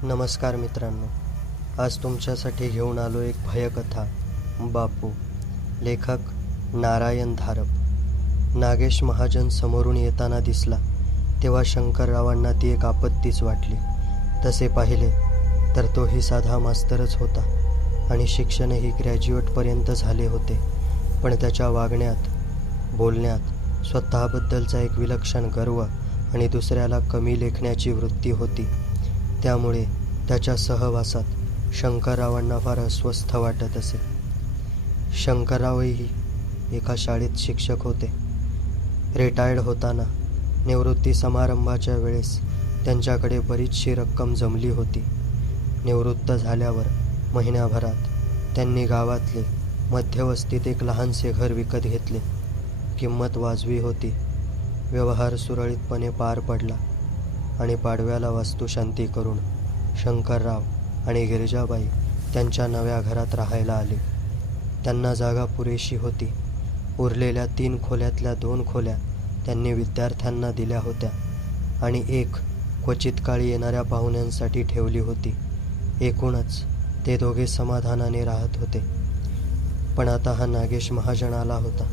नमस्कार मित्रांनो, आज तुमच्यासाठी घेऊन आलो एक भयकथा बापू. लेखक नारायण धारप. नागेश महाजन समोरून येताना दिसला तेव्हा शंकररावांना ती एक आपत्तीच वाटली. तसे पाहिले तर तोही साधा मास्तरच होता आणि शिक्षणही ग्रॅज्युएटपर्यंत झाले होते. पण त्याच्या वागण्यात, बोलण्यात स्वतःबद्दलचा एक विलक्षण गर्व आणि दुसऱ्याला कमी लेखण्याची वृत्ती होती. त्यामुळे त्याच्या सहवासात शंकररावांना फार अस्वस्थ वाटत असे. शंकररावही एका शाळेत शिक्षक होते. रिटायर्ड होताना निवृत्ती समारंभाच्या वेळेस त्यांच्याकडे बरीचशी रक्कम जमली होती. निवृत्त झाल्यावर महिन्याभरात त्यांनी गावातले मध्यवस्तीत एक लहानसे घर विकत घेतले. किंमत वाजवी होती. व्यवहार सुरळीतपणे पार पडला आणि पाडव्याला वास्तुशांती करून शंकरराव आणि गिरिजाबाई त्यांच्या नव्या घरात राहायला आले. त्यांना जागा पुरेशी होती. उरलेल्या 3 खोल्यातल्या 2 खोल्या त्यांनी विद्यार्थ्यांना दिल्या होत्या आणि एक क्वचित काळी येणाऱ्या पाहुण्यांसाठी ठेवली होती. एकूणच ते दोघे समाधानाने राहत होते. पण आता हा नागेश महाजन आला होता.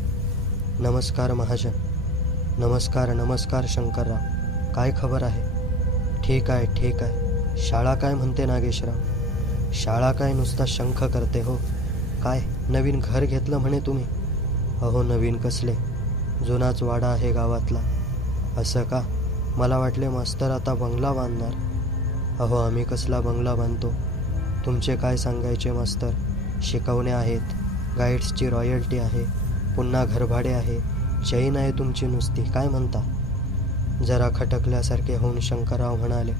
नमस्कार महाजन. नमस्कार नमस्कार शंकरराव. काय खबर आहे? ठीक आहे ठीक आहे. शाळा काय म्हणते नागेशराव? शाळा काय नुसता शंख करते हो. काय नवीन घर घेतलं म्हणे तुम्ही? अहो नवीन कसले, जुनाच वाडा आहे गावातला. असं का? मला वाटले मास्तर आता बंगला बांधणार. अहो आम्ही कसला बंगला बांधतो. तुमचे काय सांगायचे मास्तर. शिकवण्या आहेत, गाईड्सची रॉयल्टी आहे, पुन्हा घरभाडे आहे, चैन आहे तुमची नुसती. काय म्हणता? जरा खटकल्यासारखे होऊन शंकरराव म्हणाले,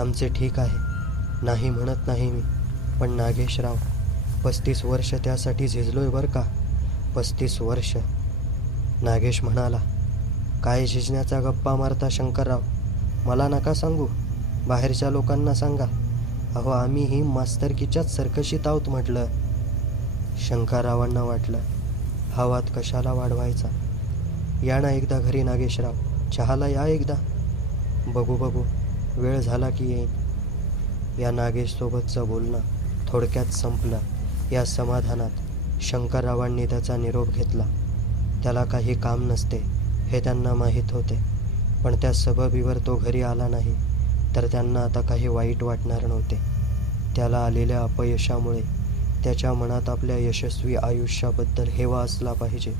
आमचे ठीक आहे. नाही म्हणत नाही मी, पण नागेशराव 35 वर्ष त्यासाठी झिजलोय बरं का. 35 वर्ष. नागेश म्हणाला, काय झिजण्याचा गप्पा मारता शंकरराव? मला नका सांगू, बाहेरच्या लोकांना सांगा. अहो आम्हीही मास्तरकीच्याच सरकशीत आहोत म्हटलं. शंकररावांना वाटलं, हा वाद कशाला वाढवायचा. या ना एकदा घरी नागेशराव, चहाला या एकदा. बघू वेळ झाला की येईन. या नागेशसोबतचं बोलणं थोडक्यात संपलं. या समाधानात शंकररावांनी त्याचा निरोप घेतला. त्याला काही काम नसते हे त्यांना माहीत होते, पण त्या सबबीवर तो घरी आला नाही तर त्यांना आता काही वाईट वाटणार नव्हते. त्याला आलेल्या अपयशामुळे त्याच्या मनात आपल्या यशस्वी आयुष्याबद्दल हेवा असला पाहिजे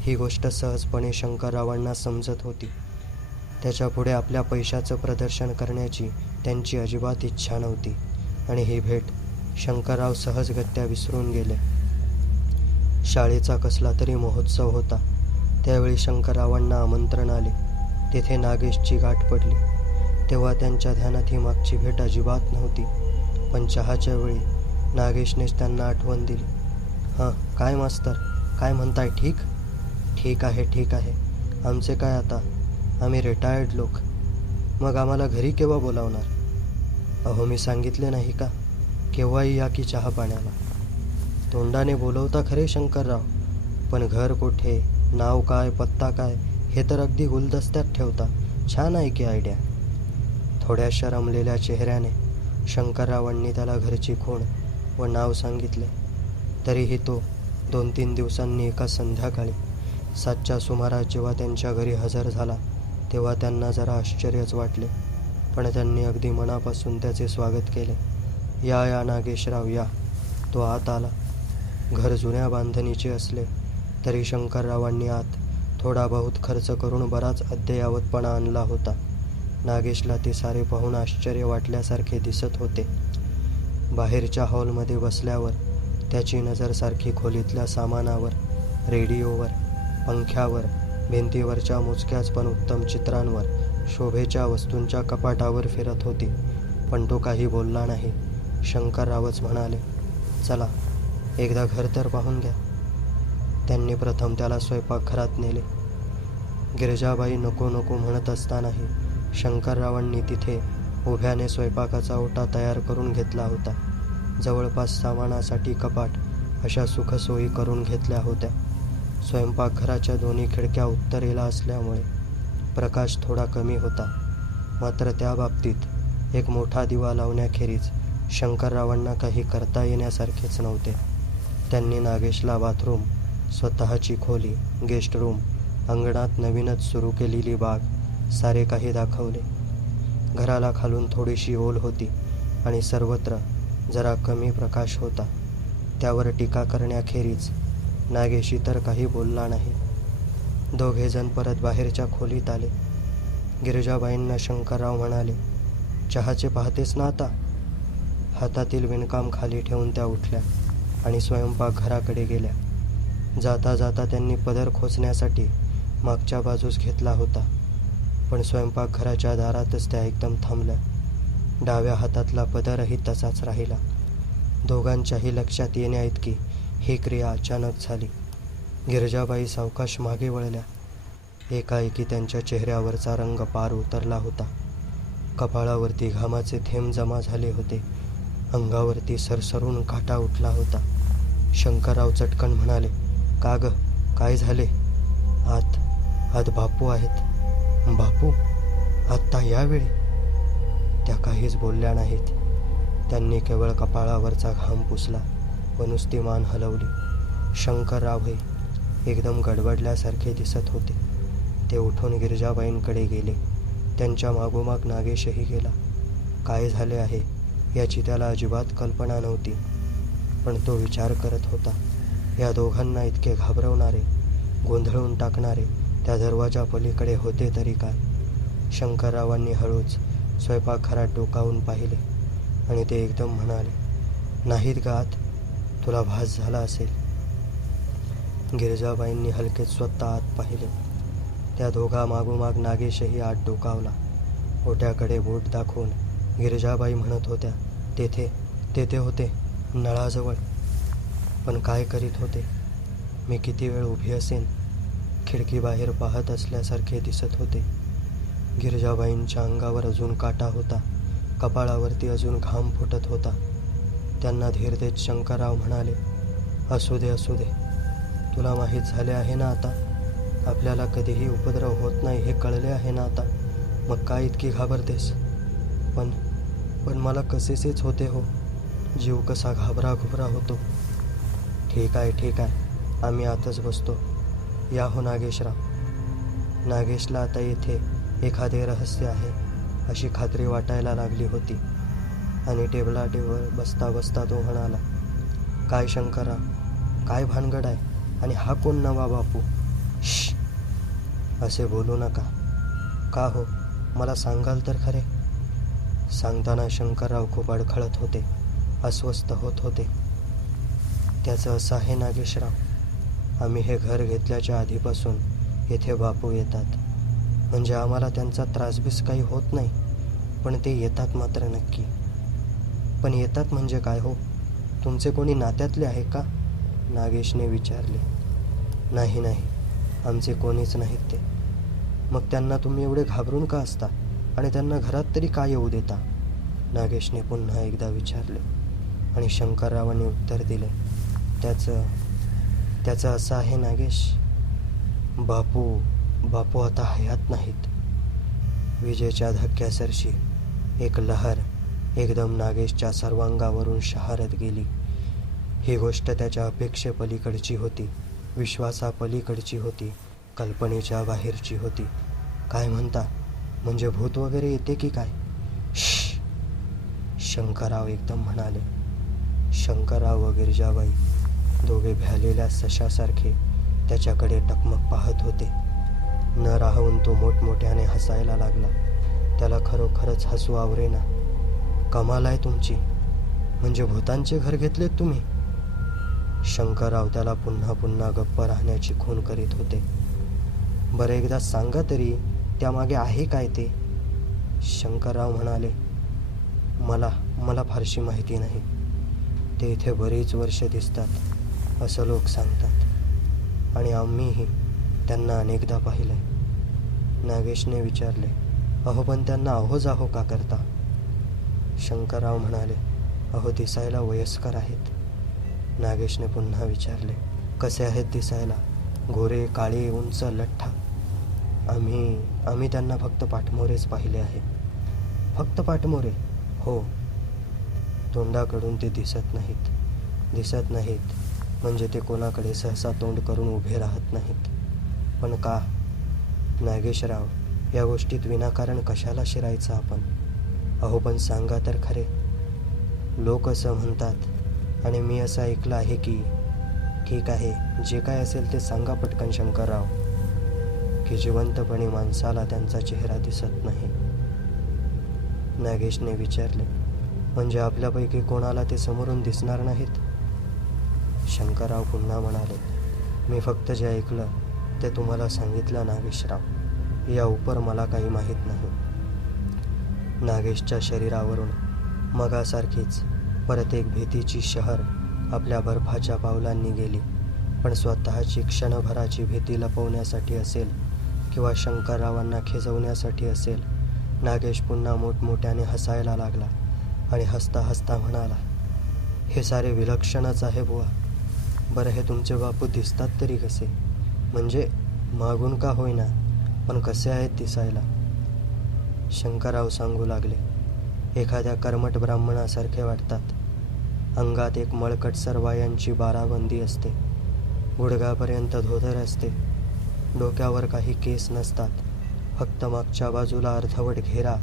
ही गोष्ट सहजपणे शंकररावांना समजत होती. त्याच्यापुढे आपल्या पैशाचं प्रदर्शन करण्याची त्यांची अजिबात इच्छा नव्हती आणि ही भेट शंकरराव सहजगत्या विसरून गेले. शाळेचा कसला तरी महोत्सव होता. त्यावेळी शंकररावांना आमंत्रण आले. तेथे नागेशची गाठ पडली. तेव्हा त्यांच्या ध्यानात ही मागची भेट अजिबात नव्हती. पण चहाच्या वेळी नागेशनेच त्यांना आठवण दिली. हां काय मास्तर, काय म्हणताय? ठीक ठीक आहे ठीक आहे. आमचे काय आता, आम्ही रिटायर्ड लोक. मग आम्हाला घरी केव्हा बोलावणार? अहो मी सांगितले नाही का, केव्हाही या की चहा पाण्याला. तोंडाने बोलवता खरे शंकरराव, पण घर कोठे, नाव काय, पत्ता काय हे तर अगदी गुलदस्त्यात ठेवता. छान आहे की आयडिया. थोड्याशा रमलेल्या चेहऱ्याने शंकररावांनी त्याला घरची खूण व नाव सांगितले. तरीही तो 2-3 दिवसांनी एका संध्याकाळी 7च्या सुमारास जेव्हा त्यांच्या घरी हजर झाला तेव्हा त्यांना जरा आश्चर्यच वाटले. पण त्यांनी अगदी मनापासून त्याचे स्वागत केले. या नागेशराव या. तो आत आला. घर जुन्या बांधणीचे असले तरी शंकररावांनी आत थोडा बहुत खर्च करून बराच अद्ययावतपणा आणला होता. नागेशला ते सारे पाहून आश्चर्य वाटल्यासारखे दिसत होते. बाहेरच्या हॉलमध्ये बसल्यावर त्याची नजर सारखी खोलीतल्या सामानावर, रेडिओवर, पंख्यावर, भिंतीवरच्या मोजक्याच पण उत्तम चित्रांवर, शोभेच्या वस्तूंच्या कपाटावर फिरत होती. पण तो काही बोलला नाही. शंकररावच म्हणाले, चला एकदा घर तर पाहून घ्या. त्यांनी प्रथम त्याला स्वयंपाकघरात नेले. गिरिजाबाई नको नको म्हणत असतानाही शंकररावांनी तिथे उभ्याने स्वयंपाकाचा ओटा तयार करून घेतला होता. जवळपास सामानासाठी कपाट अशा सुखसोयी करून घेतल्या होत्या. स्वयंपाकघराच्या दोन्ही खिडक्या उत्तरेला असल्यामुळे प्रकाश थोडा कमी होता. मात्र त्या बाबतीत एक मोठा दिवा लावण्याखेरीज शंकररावांना काही करता येण्यासारखेच नव्हते. त्यांनी नागेशला बाथरूम, स्वतःची खोली, गेस्ट रूम, अंगणात नवीनच सुरू केलेली बाग सारे काही दाखवले. घराला खालून थोडीशी ओल होती आणि सर्वत्र जरा कमी प्रकाश होता. त्यावर टीका करण्याखेरीज नागेश इतर काही बोलला नाही. दोघेजण परत बाहेरच्या खोलीत आले. गिरिजाबाईंना शंकरराव म्हणाले, चहाचे पाहतेस ना आता? हातातील विणकाम खाली ठेवून त्या उठल्या आणि स्वयंपाकघराकडे गेल्या. जाता जाता त्यांनी पदर खोचण्यासाठी मागच्या बाजूस घेतला होता, पण स्वयंपाकघराच्या दारातच त्या एकदम थांबल्या. डाव्या हातातला पदरही तसाच राहिला. दोघांच्याही लक्षात येण्याइतकी ही क्रिया अचानक झाली. गिरिजाबाई सावकाश मागे वळल्या. एकाएकी त्यांच्या चेहऱ्यावरचा रंग पार उतरला होता. कपाळावरती घामाचे थेंब जमा झाले होते. अंगावरती सरसरून काटा उठला होता. शंकरराव चटकन म्हणाले, का ग, काय झाले? आत बापू आहेत. बापू? आत्ता यावेळी? त्या काहीच बोलल्या नाहीत. त्यांनी केवळ कपाळावरचा घाम पुसला व नुसती मान हलवली. शंकरराव हे एकदम गडबडल्यासारखे दिसत होते. ते उठून गिरिजाबाईंकडे गेले. त्यांच्या मागोमाग नागेशही गेला. काय झाले आहे याची त्याला अजिबात कल्पना नव्हती, पण तो विचार करत होता, या दोघांना इतके घाबरवणारे, गोंधळून टाकणारे त्या दरवाजा पलीकडे होते तरी काय? शंकररावांनी हळूच स्वयंपाकघरात डोकावून पाहिले आणि ते एकदम म्हणाले, नाहीत ग आत, तुला भास झाला असेल. गिरिजाबाईंनी हलकेच स्वतः आत पाहिले. त्या दोघा मागोमाग नागेशही आत डोकावला. ओट्याकडे बोट दाखवून गिरिजाबाई म्हणत होत्या, तेथे होते, नळाजवळ. पण काय करीत होते? मी किती वेळ उभी असेन? खिडकीबाहेर पाहत असल्यासारखे दिसत होते. गिरिजाबाईंच्या अंगावर अजून काटा होता. कपाळावरती अजून घाम फुटत होता. त्यांना धीर देत शंकरराव म्हणाले, असू दे, तुला माहीत झाले आहे ना आता? आपल्याला कधीही उपद्रव होत नाही हे कळले आहे ना आता? मग काय इतकी घाबरतेस? पण मला कसेसेच होते हो. जीव कसा घाबरा होतो. ठीक आहे, आम्ही आतच बसतो. या हो नागेशराव. नागेशला आता येथे एखादे रहस्य आहे अशी खात्री वाटायला लागली होती आणि टेबलावर बसता तो म्हणाला, काय शंकरराव, काय भानगड आहे? आणि हा कोण नवा बापू? श्श, असे बोलू नका. का हो, मला सांगाल तर खरे? सांगताना शंकरराव खूप अडखळत होते, अस्वस्थ होत होते. त्याचं असं आहे नागेशराव, आम्ही हे घर घेतल्याच्या आधीपासून येथे बापू येतात. म्हणजे आम्हाला त्यांचा त्रासबीस काही होत नाही, पण ते येतात मात्र नक्की. पण येतात म्हणजे काय हो? तुमचे कोणी नात्यातले आहे का? नागेशने विचारले. नाही, आमचे कोणीच नाहीत ते. मग त्यांना तुम्ही एवढे घाबरून का असता आणि त्यांना घरात तरी का येऊ देता? नागेशने पुन्हा एकदा विचारले आणि शंकररावांनी उत्तर दिले, त्याचं असं आहे नागेश, बापू आता हयात नाहीत. विजेच्या धक्क्यासरशी एक लहर एकदम नागेशच्या सर्वांगावरून शहारत गेली. ही गोष्ट त्याच्या अपेक्षेपलीकडची होती, विश्वासापलीकडची होती, कल्पनेच्या बाहेरची होती. काय म्हणता? म्हणजे भूत वगैरे येते की काय? श्श, शंकरराव एकदम म्हणाले. शंकरराव व गिरिजाबाई दोघे भ्यालेल्या सशासारखे त्याच्याकडे टकमक पाहत होते. न राहून तो मोठमोठ्याने हसायला लागला. त्याला खरोखरच हसू आवरेना. कमाल आहे तुमची, म्हणजे भूतांचे घर घेतलेत तुम्ही? शंकरराव त्याला पुन्हा गप्प राहण्याची खूण करीत होते. बरं एकदा सांगा तरी, त्यामागे आहे काय ते? शंकरराव म्हणाले, मला फारशी माहिती नाही. ते इथे बरीच वर्ष दिसतात असं लोक सांगतात आणि आम्हीही त्यांना अनेकदा पाहिलंय. नागेशने विचारले, अहो पण त्यांना अहो का करता? शंकरराव म्हणाले, अहो दिसायला वयस्कर आहेत. नागेशने पुन्हा विचारले, कसे आहेत दिसायला? गोरे, काळे, उंच, लठ्ठ? आम्ही त्यांना फक्त पाठमोरेच पाहिले आहे. फक्त पाठमोरे? हो. तोंडाकडून ते दिसत नाहीत म्हणजे ते कोणाकडे सहसा तोंड करून उभे राहत नाहीत. पण का? नागेशराव, या गोष्टीत विनाकारण कशाला शिरायचं आपण? अहो पण सांगा तर खरे. लोक असं म्हणतात आणि मी असं ऐकलं आहे की. ठीक आहे, जे काय असेल ते सांगा पटकन शंकरराव, की जिवंतपणी माणसाला त्यांचा चेहरा दिसत नाही. नागेशने विचारले. म्हणजे आपल्यापैकी कोणाला ते समोरून दिसणार नाहीत? शंकरराव पुन्हा म्हणाले, मी फक्त जे ऐकलं ते तुम्हाला सांगितलं नागेशराव. या उपर मला काही माहीत नाही. नागेशच्या शरीरावरून मगासारखीच परत एक भीतीची शहर आपल्या बर्फाच्या पावलांनी गेली. पण स्वतःची क्षणभराची भीती लपवण्यासाठी असेल किंवा शंकररावांना खिजवण्यासाठी असेल, नागेश पुन्हा मोठमोठ्याने हसायला लागला आणि हसता हसता म्हणाला, हे सारे विलक्षणच आहे बुवा. बरं, हे तुमचे बापू दिसतात तरी कसे? म्हणजे मागून का होईना, पण कसे आहेत दिसायला? शंकरराव सांगू लागले, एखाद्या कर्मठ ब्राह्मणासारखे वाटतात. अंगात एक मळकट सरवायांची बाराबंदी असते, गुडघापर्यंत धोतर असते, डोक्यावर काही केस नसतात, फक्त मागच्या बाजूला अर्धवट घेरा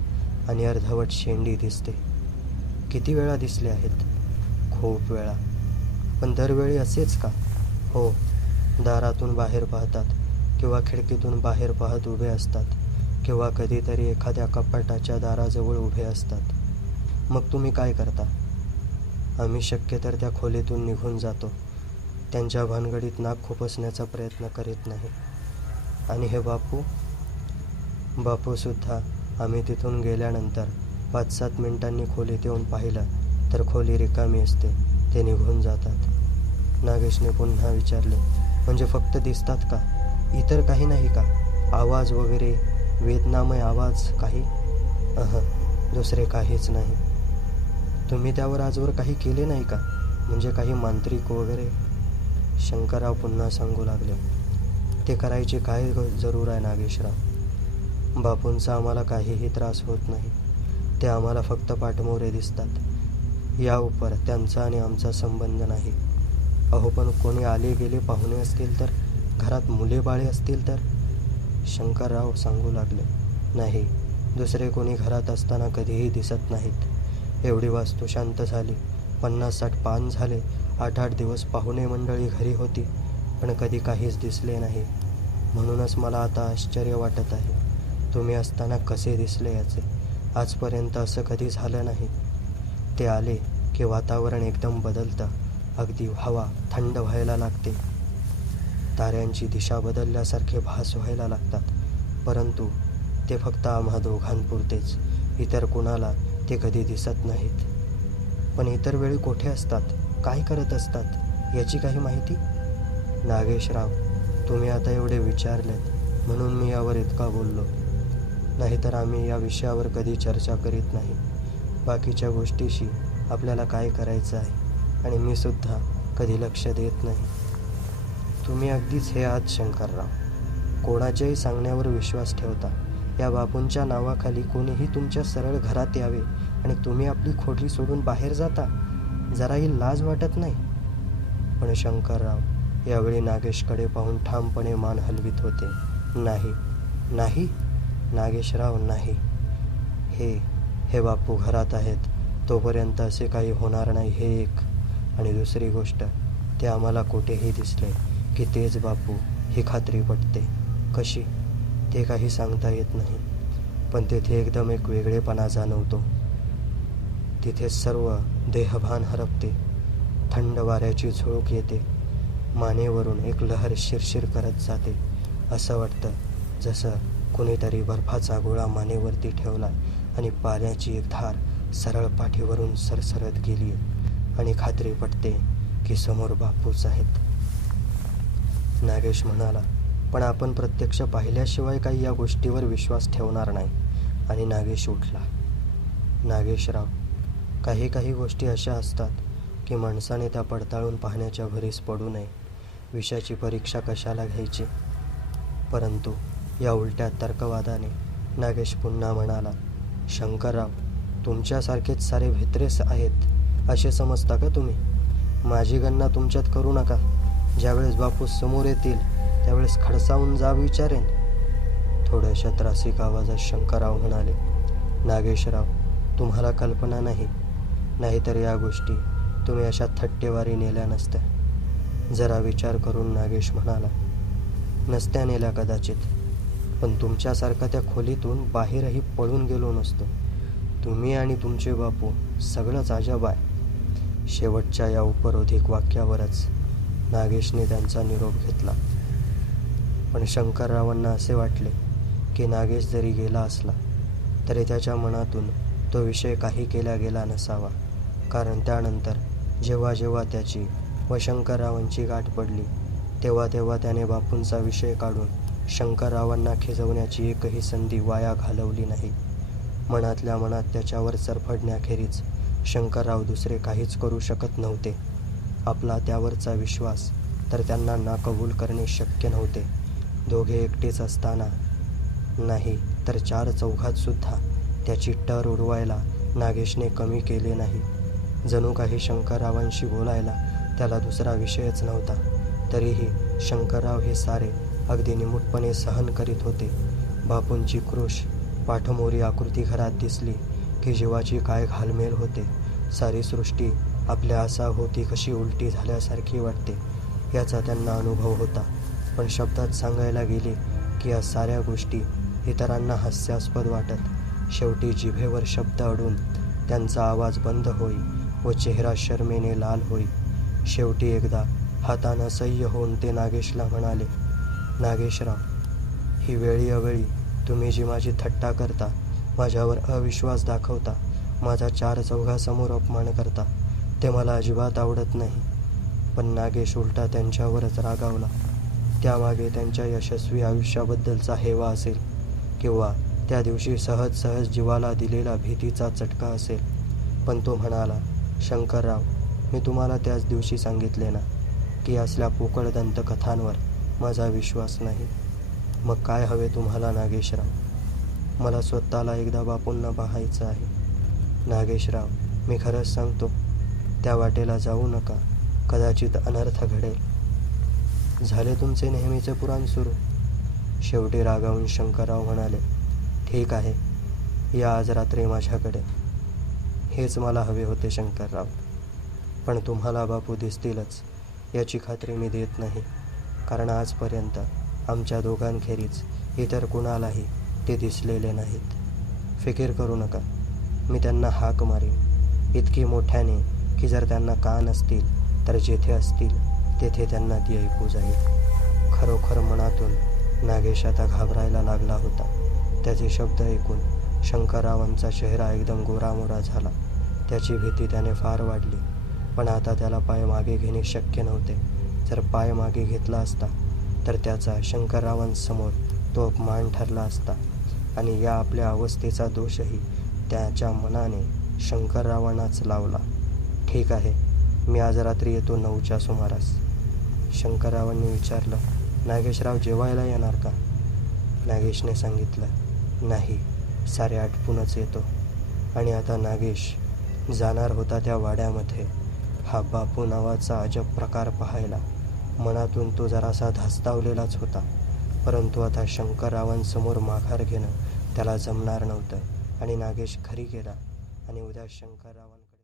आणि अर्धवट शेंडी दिसते. किती वेळा दिसले आहेत? खूप वेळा. पण दरवेळी असेच का? हो. दारातून बाहेर पाहतात किंवा खिडकीतून बाहेर पाहत उभे असतात किंवा कधीतरी एखाद्या कपाटाच्या दाराजवळ उभे असतात. मग तुम्ही काय करता? आम्ही शक्य तर त्या खोलीतून निघून जातो. त्यांच्या भानगडीत नाक खुपसण्याचा प्रयत्न करीत नाही. आणि हे बापूसुद्धा आम्ही तिथून गेल्यानंतर 5-7 मिनिटांनी खोलीत येऊन पाहिलं तर खोली रिकामी असते. ते निघून जातात. नागेशने पुन्हा विचारले, म्हणजे फक्त दिसतात का? इतर काही नाही का? आवाज वगैरे, वेदनामय आवाज काही? दुसरे काहीच नाही. तुम्ही त्यावर आजवर काही केले नाही का? म्हणजे काही मांत्रिक वगैरे? शंकरराव पुन्हा सांगू लागले, ते करायची काय जरूर आहे नागेशराव? बापूंचा आम्हाला काहीही त्रास होत नाही. ते आम्हाला फक्त पाठमोरे दिसतात. या उपर त्यांचा आणि आमचा संबंध नाही. अहो पण कोणी आले गेले पाहुणे असतील तर? घरात मुले बाळे असतील तर? शंकरराव सांगू लागले, नाही, दुसरे कोणी घरात असताना कधीही दिसत नाहीत. एवढी वास्तू शांत झाली, 50-60 पान झाले, 8-8 दिवस पाहुणे मंडळी घरी होती, पण कधी काहीच दिसले नाही. म्हणूनच मला आता आश्चर्य वाटत आहे, तुम्ही असताना कसे दिसले याचे. आजपर्यंत असं कधी झालं नाही. ते आले की वातावरण एकदम बदलतं. अगदी हवा थंड व्हायला लागते, ताऱ्यांची दिशा बदलल्यासारखे भास व्हायला लागतात. परंतु ते फक्त आम्हा दोघांपुरतेच. इतर कुणाला ते कधी दिसत नाहीत. पण इतर वेळी कुठे असतात, काय करत असतात याची काही माहिती? नागेशराव, तुम्ही आता एवढे विचारलेत म्हणून मी यावर इतका बोललो. नाहीतर आम्ही या विषयावर कधी चर्चा करीत नाही. बाकीच्या गोष्टीशी आपल्याला काय करायचं आहे आणि मी सुद्धा कधी लक्ष देत नाही. तुम्ही अगदीच हे आहात शंकरराव, कोणाच्याही सांगण्यावर विश्वास ठेवता. या बापूंच्या नावाखाली कोणीही तुमच्या सरळ घरात यावे आणि तुम्ही आपली खोली सोडून बाहेर जाता. जराही लाज वाटत नाही? पण शंकरराव यावेळी नागेशकडे पाहून ठामपणे मान हलवित होते. नाही नाही नागेशराव, नाही. हे बापू घरात आहेत तोपर्यंत असे काही होणार नाही, हे एक. आणि दुसरी गोष्ट, ते आम्हाला कुठेही दिसले की तेच बापू, ही खात्री पटते. कशी ते काही सांगता येत नाही, पण तेथे एकदम एक वेगळेपणा जाणवतो. तिथे सर्व देहभान हरपते. थंड वाऱ्याची झुळूक येते. मानेवरून एक लहर शिरशिर करत जाते. असं वाटतं जसं कुणीतरी बर्फाचा गोळा मानेवरती ठेवला आणि पाण्याची एक धार सरळ पाठीवरून सरसरत गेली आणि खात्री पटते की समोर बापूच आहेत. नागेश म्हणाला, पण आपण प्रत्यक्ष पाहिल्याशिवाय काही या गोष्टीवर विश्वास ठेवणार नाही. आणि नागेश उठला. नागेशराव, काही गोष्टी अशा असतात की माणसाने त्या पडताळून पाहण्याच्या भरीस पडू नये. विषयाची परीक्षा कशाला घ्यायची? परंतु या उलट्या तर्कवादाने नागेश पुन्हा म्हणाला, शंकरराव, तुमच्यासारखेच सारे भित्रेस आहेत असे समजता का तुम्ही? माझी गणना तुमच्यात करू नका. ज्यावेळेस बापू समोर येतील त्यावेळेस खडसावून जाब विचारेन. थोड्याशा त्रासिक आवाजात शंकरराव म्हणाले, नागेशराव, तुम्हाला कल्पना नाही, नाहीतर या गोष्टी तुम्ही अशा थट्टेवारी नेल्या नसत्या. जरा विचार करून नागेश म्हणाला, नसत्या नेल्या कदाचित, पण तुमच्यासारखा त्या खोलीतून बाहेरही पळून गेलो नसतो. तुम्ही आणि तुमचे बापू सगळंच अजब आहे. शेवटच्या या उपरोधिक वाक्यावरच नागेशने त्यांचा निरोप घेतला. पण शंकररावांना असे वाटले की नागेश जरी गेला असला तरी त्याच्या मनातून तो विषय काही केला गेला नसावा. कारण त्यानंतर जेव्हा जेव्हा त्याची व शंकररावांची गाठ पडली तेव्हा तेव्हा त्याने बापूंचा विषय काढून शंकररावांना खिजवण्याची एकही संधी वाया घालवली नाही. मनातल्या मनात त्याच्यावर सरफडण्याखेरीज शंकरराव दुसरे काहीच करू शकत नव्हते. आपला त्यावरचा विश्वास तर त्यांना नाकबूल करणे शक्य नव्हते. दोघे एकटेच असताना नाही तर 4-4 त्याची टर उडवायला नागेशने कमी केले नाही. जणू काही शंकररावांशी बोलायला त्याला दुसरा विषयच नव्हता. तरीही शंकरराव हे सारे अगदी निमूटपणे सहन करीत होते. बापूंची क्रोश पाठमोरी आकृती घरात दिसली की जीवाची काय घालमेल होते. सारी सृष्टी आपल्या आसाभोवती कशी उलटी झाल्यासारखी वाटते याचा त्यांना अनुभव होता. पण शब्दात सांगायला गेले की या साऱ्या गोष्टी इतरांना हास्यास्पद वाटत. शेवटी जिभेवर शब्द अडून त्यांचा आवाज बंद होई व चेहरा शरमेने लाल होई. शेवटी एकदा हातानं सह्य होऊन ते नागेशला म्हणाले, नागेशराव, ही वेळी अवेळी तुम्ही जी माझी थट्टा करता, माझ्यावर अविश्वास दाखवता, माझा 4-4 अपमान करता, ते मला अजिबात आवडत नाही. पण नागेश उलटा त्यांच्यावरच रागावला. त्यामागे त्यांच्या यशस्वी आयुष्याबद्दलचा हेवा असेल किंवा त्या दिवशी सहज जीवाला दिलेला भीतीचा चटका असेल. पण तो म्हणाला, शंकरराव, मी तुम्हाला त्याच दिवशी सांगितले ना की असल्या पोकळ दंतकथांवर माझा विश्वास नाही. मग काय हवे तुम्हाला नागेशराव? मला स्वतःला एकदा बापूंना पाहायचं आहे. नागेशराव, मी खरंच सांगतो, त्या वाटेला जाऊ नका. कदाचित अनर्थ घडेल. झाले तुमचे नेहमीचे पुराण सुरू. शेवटी रागावून शंकरराव म्हणाले, ठीक आहे, या आज रात्री माझ्याकडे. हेच मला हवे होते शंकरराव. पण तुम्हाला बापू दिसतीलच याची खात्री मी देत नाही. कारण आजपर्यंत आमच्या दोघांखेरीज इतर कुणालाही ते दिसलेले नाहीत. फिकीर करू नका, मी त्यांना हाक मारीन इतकी मोठ्याने की जर त्यांना कान असतील तर जेथे असतील तेथे त्यांना ती ऐकू जाईल. खरोखर मनातून नागेश आता घाबरायला लागला होता. त्याचे शब्द ऐकून शंकररावांचा चेहरा एकदम गोरामोरा झाला. त्याची भीती त्याने फार वाढली. पण आता त्याला पाय मागे घेणे शक्य नव्हते. जर पाय मागे घेतला असता तर त्याचा शंकररावांसमोर तो अपमान ठरला असता आणि या आपल्या अवस्थेचा दोषही त्याच्या मनाने शंकररावांनाच लावला. ठीक आहे, मी आज रात्री येतो 9च्या सुमारास. शंकररावांनी विचारलं, नागेशराव जेवायला येणार का? नागेशने सांगितलं, नाही, 8:30 येतो. आणि आता नागेश जाणार होता त्या वाड्यामध्ये हा बापू नावाचा अजब प्रकार पाहायला. मनातून तो जरासा धास्तावलेलाच होता. परंतु आता शंकररावांसमोर माघार घेणं त्याला जमणार नव्हतं आणि नागेश घरी गेला आणि उद्या शंकररावांकडे